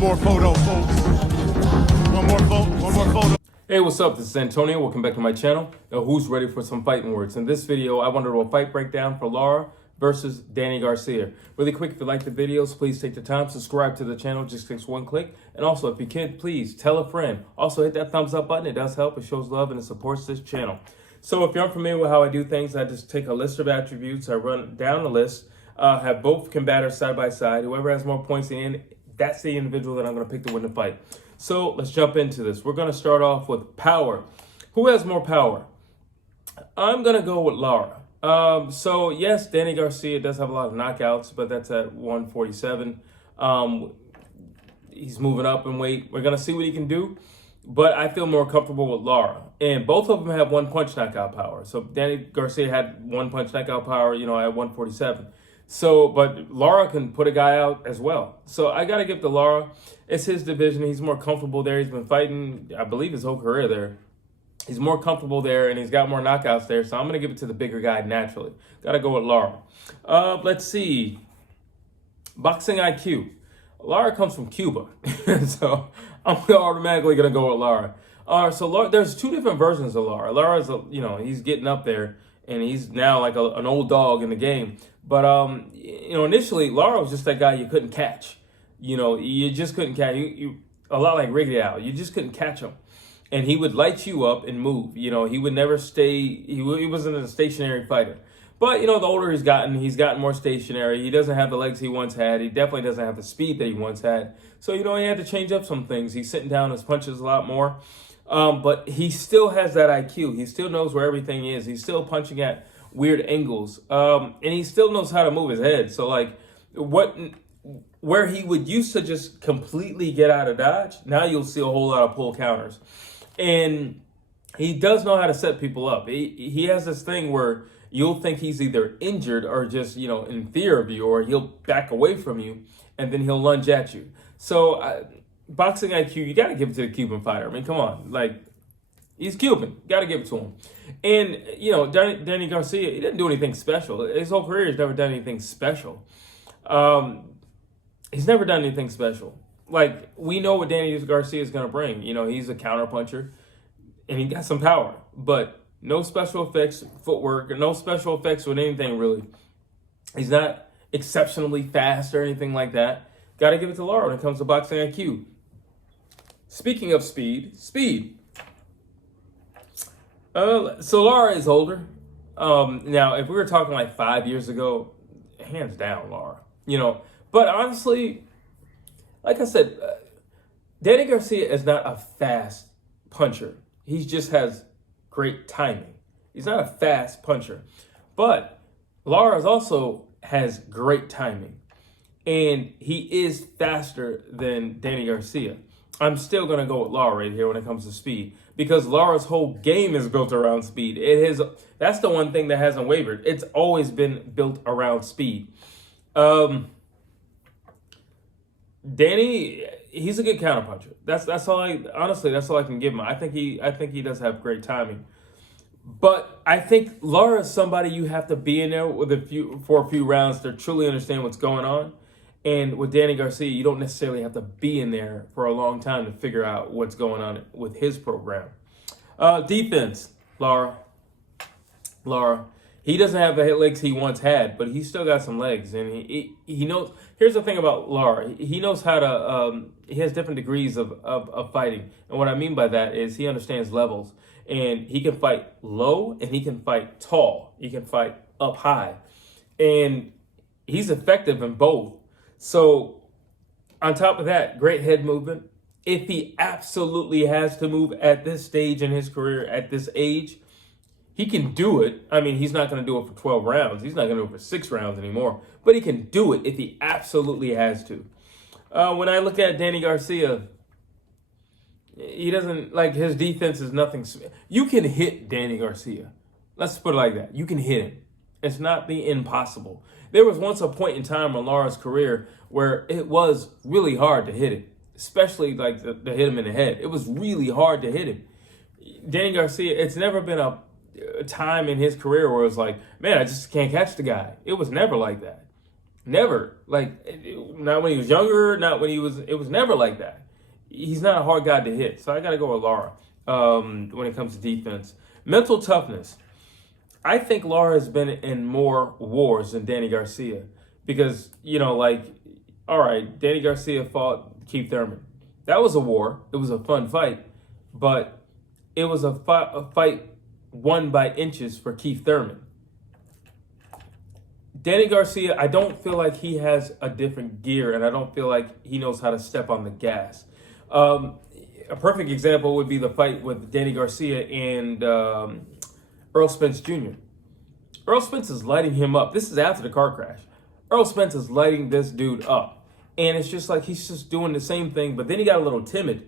more photo, folks. One more photo. Hey, what's up? This is Antonio. Welcome back to my channel. Now, who's ready for some fighting words? In this video, I want to do a fight breakdown for Lara versus Danny Garcia. Really quick, if you like the videos, please take the time, subscribe to the channel, just takes one click. And also, if you can, please tell a friend. Also, hit that thumbs up button. It does help. It shows love and it supports this channel. So if you're unfamiliar with how I do things, I just take a list of attributes. I run down the list, have both combatants side by side. Whoever has more points in the end, that's the individual that I'm going to pick to win the fight. So let's jump into this. We're going to start off with power. Who has more power? I'm going to go with Lara. So yes, Danny Garcia does have a lot of knockouts, but that's at 147. He's moving up in weight. We're going to see what he can do, but I feel more comfortable with Lara. And both of them have one punch knockout power. So Danny Garcia had one punch knockout power, at 147. So, but Lara can put a guy out as well. So I got to give to Lara. It's his division. He's more comfortable there. He's been fighting, I believe, his whole career there. He's more comfortable there, and he's got more knockouts there. So I'm going to give it to the bigger guy naturally. Got to go with Lara. Let's see. Boxing IQ. Lara comes from Cuba. So I'm automatically going to go with Lara. So Lara, there's two different versions of Lara. Lara's, he's getting up there, and he's now like an old dog in the game. But, initially, Lara was just that guy you couldn't catch. You just couldn't catch. A lot like Ricky Al. You just couldn't catch him. And he would light you up and move. He would never stay. He wasn't a stationary fighter. But, the older he's gotten more stationary. He doesn't have the legs he once had. He definitely doesn't have the speed that he once had. So, he had to change up some things. He's sitting down his punches a lot more. But he still has that IQ. He still knows where everything is. He's still punching at weird angles, and he still knows how to move his head. So where he would used to just completely get out of dodge, now you'll see a whole lot of pull counters. And he does know how to set people up. He has this thing where you'll think he's either injured or just in fear of you, or he'll back away from you and then he'll lunge at you. So boxing IQ, you got to give it to the Cuban fighter. I mean, come on, he's Cuban. Got to give it to him. And, Danny Garcia, he didn't do anything special. His whole career, he's never done anything special. He's never done anything special. We know what Danny Garcia is going to bring. He's a counterpuncher, and he got some power. But no special effects, footwork, no special effects with anything, really. He's not exceptionally fast or anything like that. Got to give it to Lara when it comes to boxing IQ. Speaking of speed. So Lara is older. Now, if we were talking 5 years ago, hands down, Lara. But honestly, like I said, Danny Garcia is not a fast puncher. He just has great timing. He's not a fast puncher. But Lara also has great timing. And he is faster than Danny Garcia. I'm still going to go with Lara right here when it comes to speed, because Lara's whole game is built around speed. That's the one thing that hasn't wavered. It's always been built around speed. Danny, he's a good counterpuncher. That's all I can give him. I think he does have great timing. But I think Lara is somebody you have to be in there for a few rounds to truly understand what's going on. And with Danny Garcia, you don't necessarily have to be in there for a long time to figure out what's going on with his program. Defense, Lara. He doesn't have the legs he once had, but he's still got some legs. And he knows. Here's the thing about Lara. He knows how to, he has different degrees of fighting. And what I mean by that is he understands levels. And he can fight low and he can fight tall. He can fight up high. And he's effective in both. So, on top of that, great head movement. If he absolutely has to move at this stage in his career, at this age, he can do it. I mean, he's not going to do it for 12 rounds. He's not going to do it for 6 rounds anymore. But he can do it if he absolutely has to. When I look at Danny Garcia, he doesn't, his defense is nothing. You can hit Danny Garcia. Let's put it like that. You can hit him. It's not the impossible. There was once a point in time in Lara's career where it was really hard to hit him, especially to hit him in the head. It was really hard to hit him. Danny Garcia, it's never been a time in his career where it was man, I just can't catch the guy. It was never like that. Never. Like, not when he was younger, not when he was, it was never like that. He's not a hard guy to hit. So I got to go with Lara when it comes to defense. Mental toughness. I think Lara has been in more wars than Danny Garcia because, like, all right, Danny Garcia fought Keith Thurman. That was a war. It was a fun fight, but it was a fight won by inches for Keith Thurman. Danny Garcia, I don't feel like he has a different gear, and I don't feel like he knows how to step on the gas. A perfect example would be the fight with Danny Garcia and Earl Spence Jr. Earl Spence is lighting him up. This is after the car crash. Earl Spence is lighting this dude up. And it's just like he's just doing the same thing, but then he got a little timid.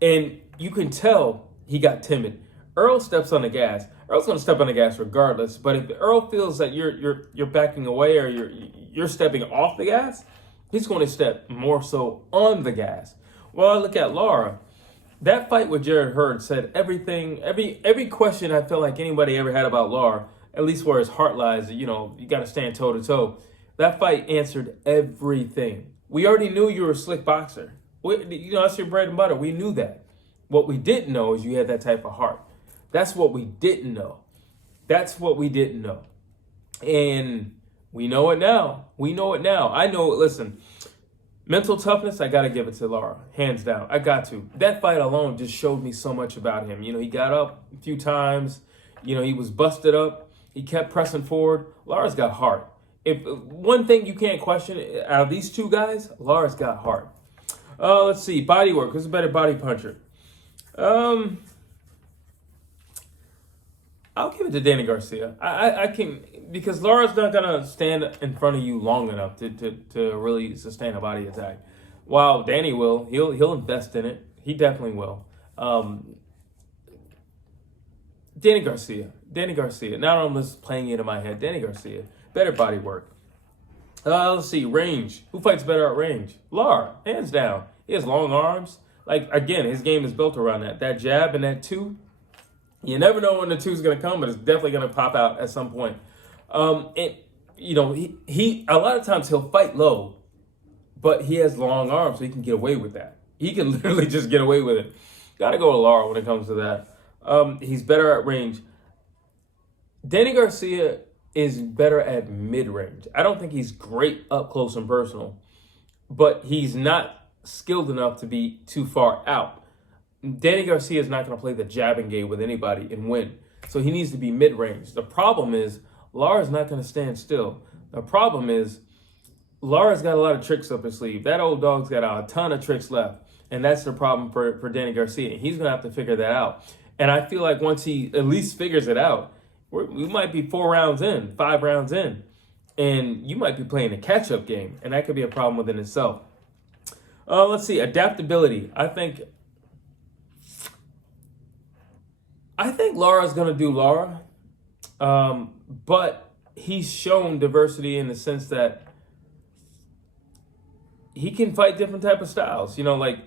And you can tell he got timid. Earl steps on the gas. Earl's going to step on the gas regardless. But if Earl feels that you're backing away or you're stepping off the gas, he's going to step more so on the gas. Well, I look at Lara. That fight with Jared Hurd said everything, every question I feel like anybody ever had about Lara, at least where his heart lies, you got to stand toe to toe. That fight answered everything. We already knew you were a slick boxer. That's your bread and butter. We knew that. What we didn't know is you had that type of heart. That's what we didn't know. That's what we didn't know. And we know it now. We know it now. I know it. Listen, mental toughness, I got to give it to Lara. Hands down. I got to. That fight alone just showed me so much about him. He got up a few times. He was busted up. He kept pressing forward. Lara's got heart. If one thing you can't question out of these two guys, Lara's got heart. Let's see. Body work. Who's a better body puncher? I'll give it to Danny Garcia. I can, because Lara's not gonna stand in front of you long enough to really sustain a body attack. While Danny will, he'll invest in it. He definitely will. Danny Garcia. Now I'm just playing it in my head. Danny Garcia, better body work. Let's see, range. Who fights better at range? Lara, hands down. He has long arms. Like, again, his game is built around that. That jab and that two. You never know when the two's going to come, but it's definitely going to pop out at some point. He a lot of times he'll fight low, but he has long arms, so he can get away with that. He can literally just get away with it. Got to go to Lara when it comes to that. He's better at range. Danny Garcia is better at mid-range. I don't think he's great up close and personal, but he's not skilled enough to be too far out. Danny Garcia is not going to play the jabbing game with anybody and win. So he needs to be mid-range. The problem is Lara's not going to stand still. The problem is Lara's got a lot of tricks up his sleeve. That old dog's got a ton of tricks left. And that's the problem for Danny Garcia. He's going to have to figure that out. And I feel like once he at least figures it out, we might be 4 rounds in, 5 rounds in. And you might be playing a catch-up game. And that could be a problem within itself. Let's see, adaptability. I think Lara's going to do Lara, but he's shown diversity in the sense that he can fight different type of styles. Like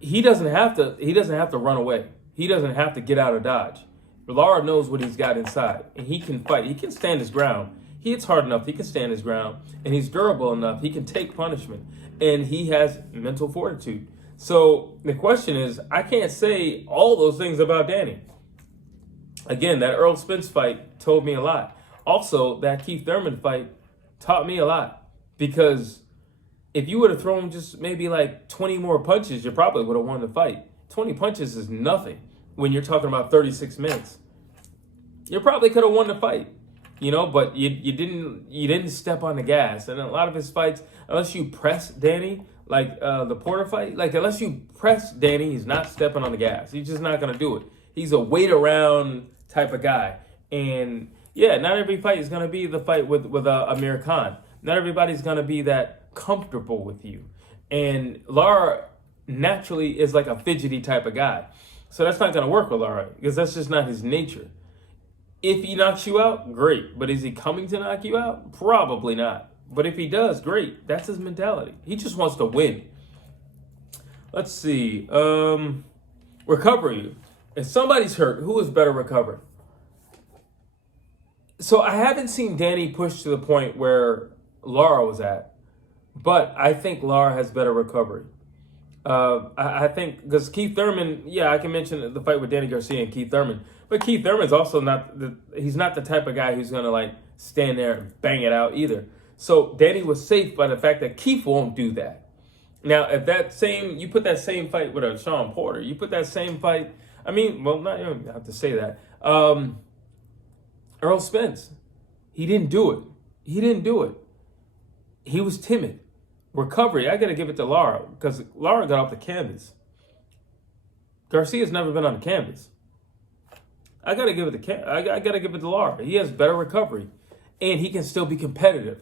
he doesn't have to run away. He doesn't have to get out of dodge. Lara knows what he's got inside, and he can fight. He can stand his ground. He hits hard enough. He can stand his ground, and he's durable enough. He can take punishment, and he has mental fortitude. So the question is, I can't say all those things about Danny. Again, that Earl Spence fight told me a lot. Also, that Keith Thurman fight taught me a lot, because if you would have thrown just maybe like 20 more punches, you probably would have won the fight. 20 punches is nothing when you're talking about 36 minutes. You probably could have won the fight, but you didn't step on the gas. And a lot of his fights, unless you press Danny, like the Puerto fight, like unless you press Danny, he's not stepping on the gas. He's just not going to do it. He's a wait around type of guy. And yeah, not every fight is going to be the fight with Amir Khan. Not everybody's going to be that comfortable with you. And Lara naturally is like a fidgety type of guy. So that's not going to work with Lara, because that's just not his nature. If he knocks you out, great. But is he coming to knock you out? Probably not. But if he does, great. That's his mentality. He just wants to win. Let's see. Recovery. If somebody's hurt, who is better recovered? So I haven't seen Danny push to the point where Lara was at. But I think Lara has better recovery. I think because Keith Thurman, yeah, I can mention the fight with Danny Garcia and Keith Thurman, but Keith Thurman's also he's not the type of guy who's gonna like stand there and bang it out either. So Danny was safe by the fact that Keith won't do that. Now, if you put that same fight with a Sean Porter, you put that same fight, I mean, well, not, you don't have to say that. Earl Spence, he didn't do it. He was timid. Recovery, I got to give it to Lara because Lara got off the canvas. Garcia's never been on the canvas. I got to give it to Lara. He has better recovery, and he can still be competitive.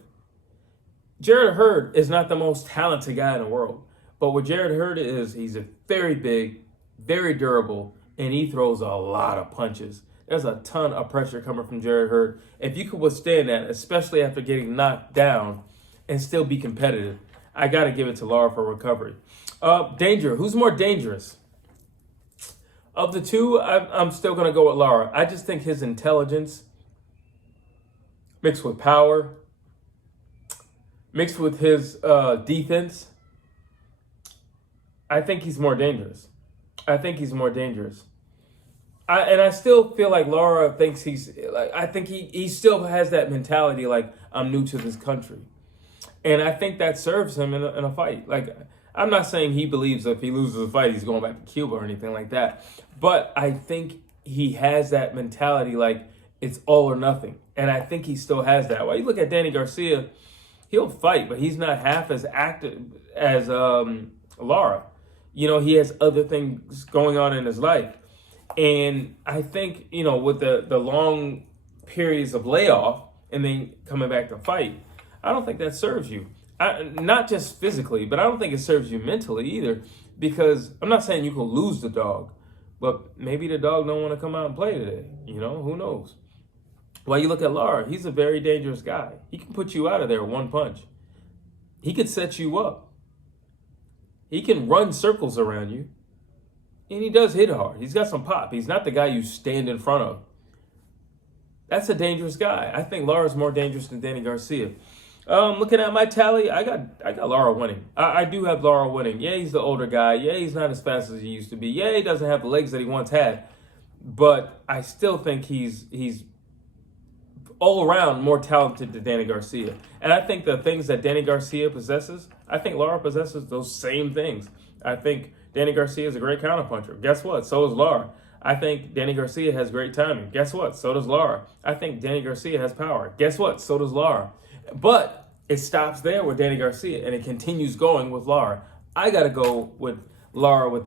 Jared Hurd is not the most talented guy in the world, but what Jared Hurd is, he's a very big, very durable, and he throws a lot of punches. There's a ton of pressure coming from Jared Hurd. If you could withstand that, especially after getting knocked down, and still be competitive, I got to give it to Lara for recovery. Danger. Who's more dangerous? Of the two, I'm still going to go with Lara. I just think his intelligence mixed with power, mixed with his defense, I think he's more dangerous. I still feel like Lara thinks I think he still has that mentality like, I'm new to this country. And I think that serves him in a fight. Like, I'm not saying he believes if he loses a fight, he's going back to Cuba or anything like that. But I think he has that mentality like it's all or nothing. And I think he still has that. While you look at Danny Garcia, he'll fight, but he's not half as active as Lara. You know, he has other things going on in his life. And I think, you know, with the long periods of layoff and then coming back to fight, I don't think that serves you. Not just physically, but I don't think it serves you mentally either. Because I'm not saying you can lose the dog, but maybe the dog don't want to come out and play today. You know, who knows? While you look at Lara, he's a very dangerous guy. He can put you out of there one punch. He could set you up. He can run circles around you. And he does hit hard. He's got some pop. He's not the guy you stand in front of. That's a dangerous guy. I think Lara's more dangerous than Danny Garcia. Looking at my tally, I got Lara winning. I do have Lara winning. Yeah, he's the older guy. Yeah, he's not as fast as he used to be. Yeah, he doesn't have the legs that he once had. But I still think he's all around more talented than Danny Garcia. And I think the things that Danny Garcia possesses, I think Lara possesses those same things. I think Danny Garcia is a great counterpuncher. Guess what? So is Lara. I think Danny Garcia has great timing. Guess what? So does Lara. I think Danny Garcia has power. Guess what? So does Lara. But it stops there with Danny Garcia, and it continues going with Lara. I got to go with Lara with